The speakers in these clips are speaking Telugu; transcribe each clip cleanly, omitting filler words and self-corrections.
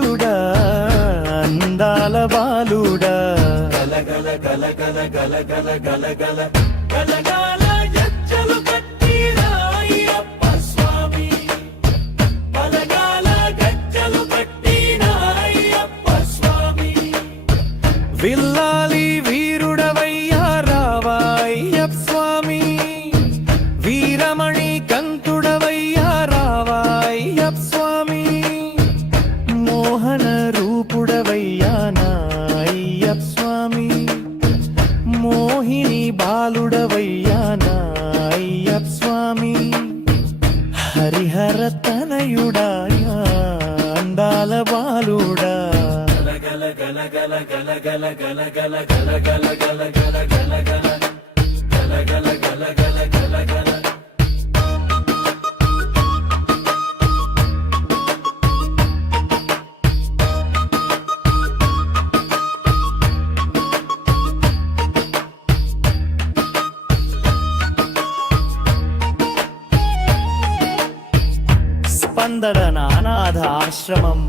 తనయుడా అందాల బాలుడా గలగల గలగల గలగల గలగల గలగల గజ్జలు కట్టిన అయ్యప్ప స్వామి బలగాల గజ్జలు కట్టిన అయ్యప్ప స్వామి విల్లాలి వీరుడవయ్యా రావా అయ్యప్ప స్వామి వీరమణి కంతుడవయ్యా రావా అయ్యప్ప స్వామి మోహన రూపుడవయ్యా నా అయ్యప్ప స్వామి మోహిని బాలుడవయ్యా నా అయ్యప్ప స్వామి హరిహర తనయుడా అందాల బాలుడా గలగల గలగల గలగల గలగల గలగల గలగల గలగల గలగల గలగల గలగల స్పందన అనాథ ఆశ్రమం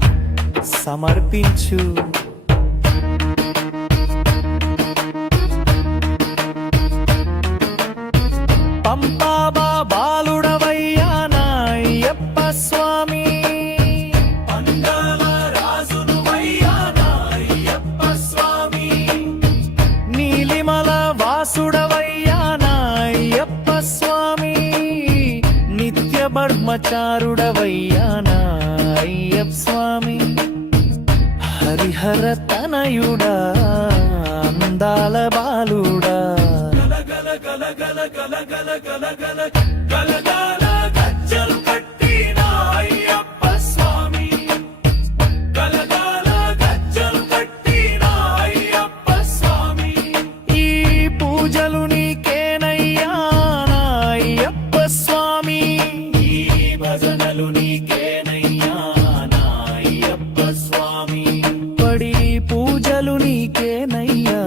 సమర్పించు పంపాబా బాలుడవయ్యా నా అయ్యప్ప స్వామి అందాల రాజునువయ్యా నా అయ్యప్ప స్వామి నీలిమల వాసుడవయ్యా నా అయ్యప్ప స్వామి నిత్య బ్రహ్మచారుడవయ్యా నా అయ్యప్ప స్వామి హరిహర తనయుడా అందాల బాలుడా గలగల గలగల గలగల గలగల గలగల గజ్జలు కట్టిన అయ్యప్ప స్వామి గలగల గజ్జలు కట్టిన అయ్యప్ప స్వామి ఈ పూజలు నీకేనయ్యా నా అయ్యప్ప స్వామి ఈ భజనలు నీకేనయ్యా నా అయ్యప్ప స్వామి పడి పూజలు నీకేనయ్యా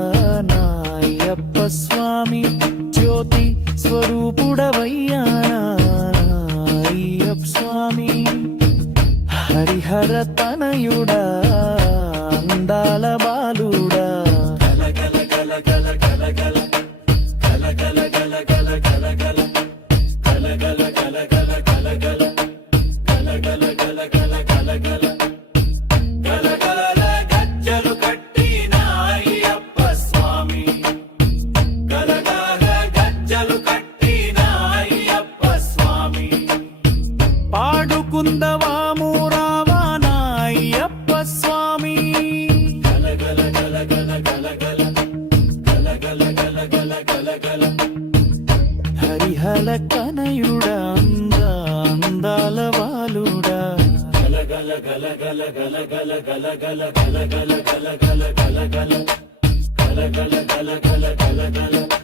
నా అయ్యప్ప స్వామి జ్యోతి స్వరూపుడవయ్యా నా అయ్యప్ప స్వామి హరిహర తనయుడా అందాల బాలుడా గలగల గలగల గలగల గలగల గలగల గలగల గలగల గలగల గలగల గలగల గలగల గలగల గలగల గజ్జలు కట్టిన అయ్యప్ప స్వామి గలగల గజ్జలు కట్టిన అయ్యప్ప స్వామి పాడుకుందవాము రావా నా అయ్యప్ప స్వామి గలగల గలగల గలగల గలగల గలగల గలగల హరిహర కనయుడా అందాల బాలుడా గలగల గలగల గలగల గలగల గలగల గలగల గలగల గలగల గలగల గలగల